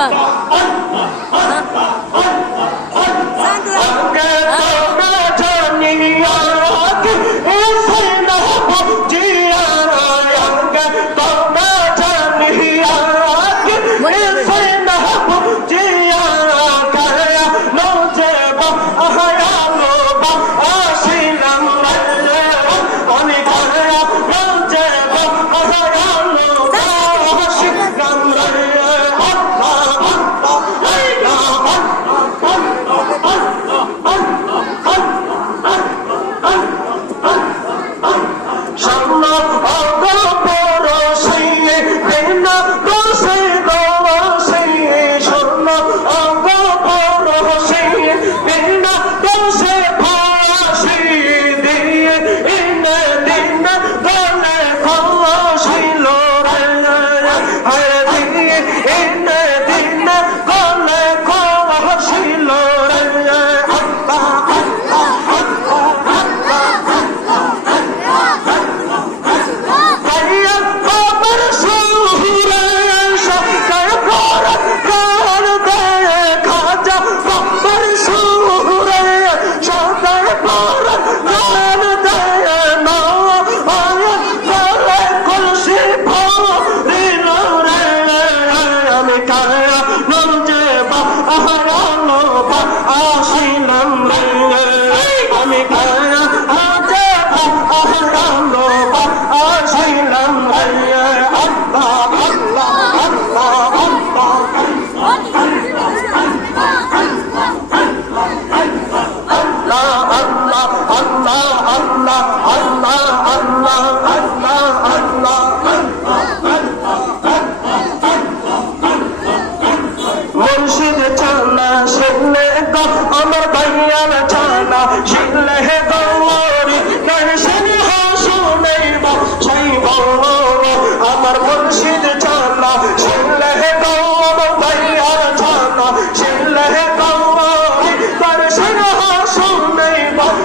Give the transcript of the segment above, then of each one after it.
好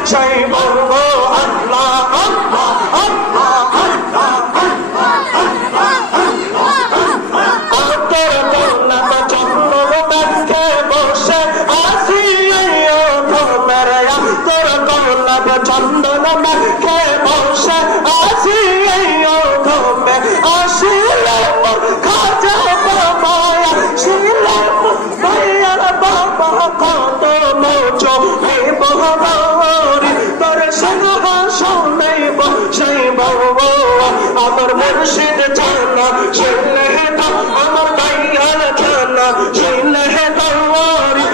সেই বলব আল্লাহ আল্লাহ আল্লাহ আল্লাহ চন্দন মেঘে বসে আসি এই অধমে আসিলে মোর খাজা বাবা আসিলে মোর দয়াল বাবা কত মোচো হে বাবা হেদা জানা শৈলে হেদা আমার বাইয়ার জানা শৈলে হেদা ওয়ারি